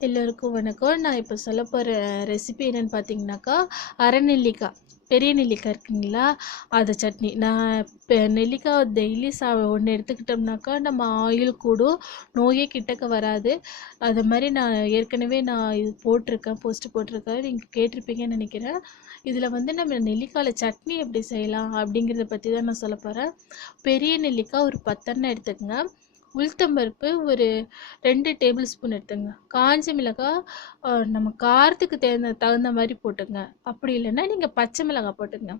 எல்லோருக்கும் வணக்கம். நான் இப்போ சொல்ல போகிற ரெசிபி என்னென்னு பார்த்தீங்கன்னாக்கா அரை நெல்லிக்காய் பெரிய நெல்லிக்காய் இருக்குங்களா? அது சட்னி. நான் இப்போ நெல்லிக்காய் டெய்லி சா ஒன்று எடுத்துக்கிட்டோம்னாக்கா நம்ம ஆயில் கூடும். நோயே கிட்டக்க வராது. அது மாதிரி நான் ஏற்கனவே நான் இது போட்டிருக்கேன் போஸ்ட் போட்டிருக்கேன். நீங்கள் கேட்டிருப்பீங்கன்னு நினைக்கிறேன். இதில் வந்து நம்ம நெல்லிக்காயில் சட்னி எப்படி செய்யலாம் அப்படிங்கிறத பற்றி தான் நான் சொல்ல போகிறேன் பெரிய நெல்லிக்காய் ஒரு பத்தெண்ணெய் எடுத்துக்கங்க. உளுத்தம்பருப்பு ஒரு ரெண்டு டேபிள் ஸ்பூன் எடுத்துங்க. காஞ்ச மிளகாய் நம்ம காரத்துக்கு தகுந்த தகுந்த மாதிரி போட்டுங்க. அப்படி இல்லைன்னா நீங்கள் பச்சை மிளகாய் போட்டுங்க.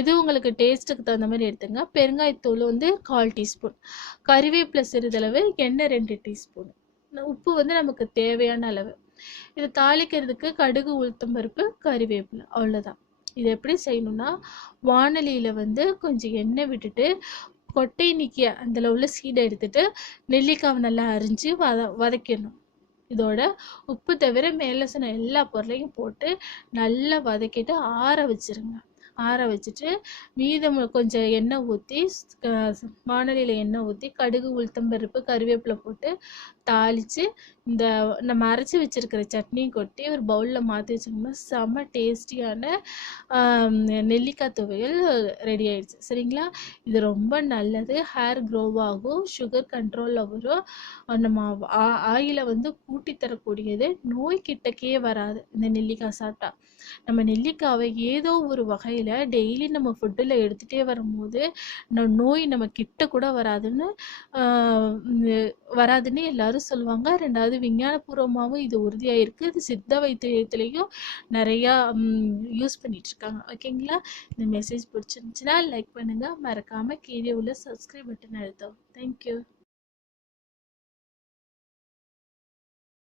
எது உங்களுக்கு டேஸ்ட்டுக்கு தகுந்த மாதிரி எடுத்துங்க. பெருங்காயத்தூள் வந்து கால் டீஸ்பூன். கறிவேப்பிலை சிறிதளவு எண்ணெய் ரெண்டு டீஸ்பூன். உப்பு வந்து நமக்கு தேவையான அளவு. இது தாளிக்கிறதுக்கு கடுகு உளுத்தம்பருப்பு கறிவேப்பிலை. அவ்வளோதான் இது எப்படி செய்யணும்னா வானலியில் வந்து கொஞ்சம் எண்ணெய் விட்டுட்டு கொட்டை நீக்கிய அதில் உள்ள சீடை எடுத்துட்டு நெல்லிக்காவை நல்லா அரிஞ்சு வத வதக்கிடணும் இதோட உப்பு தவிர மேலே சொன்ன எல்லா பொருளையும் போட்டு நல்லா வதக்கிட்டு ஆற வச்சிருங்க. ஆற வச்சுட்டு மீதம் கொஞ்சம் எண்ணெய் ஊற்றி வானலியில் எண்ணெய் ஊற்றி கடுகு உளுத்தம்பருப்பு கருவேப்பிலை போட்டு தாளித்து இந்த நம்ம அரைச்சி வச்சிருக்கிற சட்னியும் கொட்டி ஒரு பவுலில் மாற்றி வச்சோம்னா செம்ம டேஸ்டியான நெல்லிக்காய் துவையல் ரெடி ஆயிடுச்சு. சரிங்களா? இது ரொம்ப நல்லது. ஹேர் க்ரோவாகும் ஆகும். சுகர் கண்ட்ரோலில் வரும். நம்ம ஆயிலை வந்து கூட்டி தரக்கூடியது. நோய் கிட்டக்கே வராது. இந்த நெல்லிக்காய் சாப்பிட்டா. நம்ம நெல்லிக்காவை ஏதோ ஒரு வகையில் டெய்லி நம்ம ஃபுட்டில் எடுத்துகிட்டே வரும்போது நோய் நம்ம கிட்ட கூட வராதுன்னு வராதுன்னு எல்லாரும் சொல்லுவாங்க. ரெண்டாவது விஞ்ஞானபூர்வமாகவும் இது உறுதியாயிருக்கு. இது சித்த வைத்தியத்துலேயும் நிறையா யூஸ் பண்ணிகிட்ருக்காங்க இருக்காங்க ஓகேங்களா இந்த மெசேஜ் பிடிச்சிருந்துச்சுன்னா லைக் பண்ணுங்கள் மறக்காமல் கீழே உள்ள சப்ஸ்கிரைப் பட்டன் அழுத்தவும். தேங்க்யூ